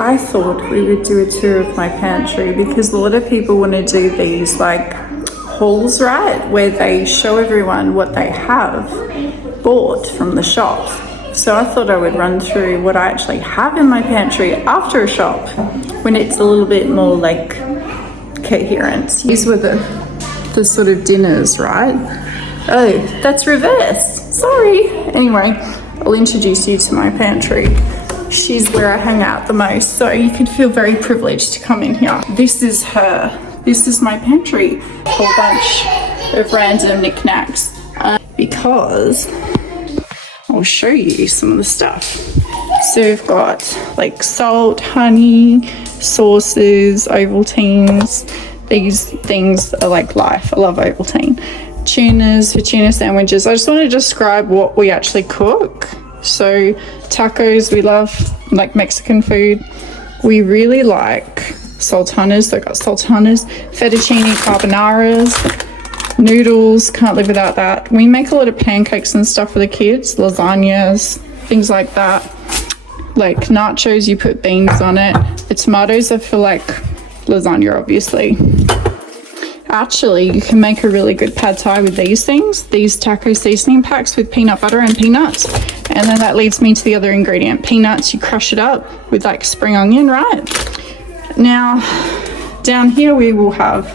I thought we would do a tour of my pantry because a lot of people want to do these like hauls, right, where they show everyone what they have bought from the shop. So I thought I would run through what I actually have in my pantry after a shop when it's a little bit more like coherent. These were the sort of dinners, right? Oh, that's reverse. Sorry. Anyway, I'll introduce you to my pantry. She's where I hang out the most, so you could feel very privileged to come in here. This is her. This is my pantry. A whole bunch of random knickknacks. Because I'll show you some of the stuff. So we've got like salt, honey, sauces, Ovaltines. These things are like life. I love Ovaltine. Tunas for tuna sandwiches. I just want to describe what we actually cook. So tacos, we love like Mexican food. We really like sultanas. So I got sultanas, fettuccine carbonaras, noodles, can't live without that. We make a lot of pancakes and stuff for the kids, lasagnas, things like that. Like nachos, you put beans on it. The tomatoes are for like lasagna, obviously. Actually, you can make a really good pad thai with these things, these taco seasoning packs with peanut butter and peanuts. And then that leads me to the other ingredient, peanuts. You crush it up with like spring onion, right? Now, down here we will have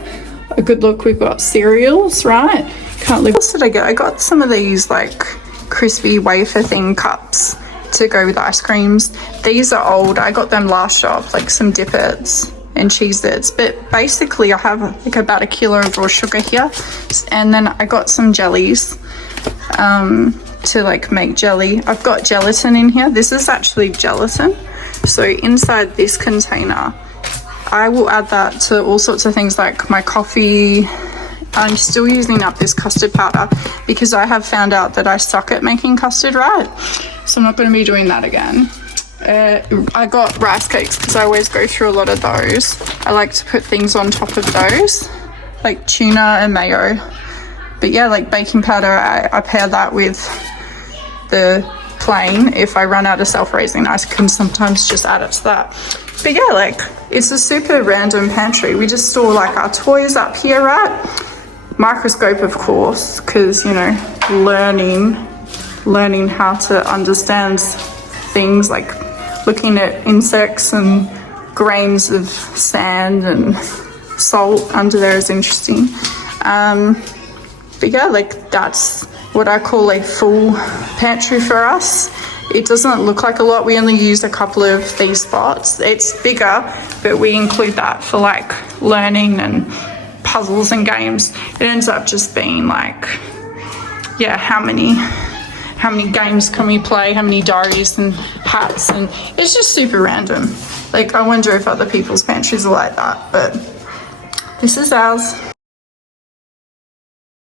a good look. We've got cereals, right? Can't live. What else did I get? I got some of these like crispy wafer thing cups to go with ice creams. These are old. I got them last shop, like some Dippets and Cheez-Its, but basically I have like about 1 kilo of raw sugar here, and then I got some jellies to like make jelly. I've got gelatin in here. This is actually gelatin, so inside this container I will add that to all sorts of things like my coffee. I'm still using up this custard powder because I have found out that I suck at making custard, right? So I'm not going to be doing that again. I got rice cakes because I always go through a lot of those. I like to put things on top of those, like tuna and mayo. But yeah, like baking powder, I pair that with the plain. If I run out of self-raising, I can sometimes just add it to that. But yeah, like it's a super random pantry. We just store like our toys up here, right? Microscope, of course, because, you know, learning how to understand things, like looking at insects and grains of sand and salt under there is interesting. But yeah, like that's what I call a full pantry for us. It doesn't look like a lot. We only use a couple of these spots. It's bigger, but we include that for like learning and puzzles and games. It ends up just being like, yeah, how many games can we play, how many diaries and hats, and it's just super random. Like I wonder if other people's pantries are like that, but this is ours.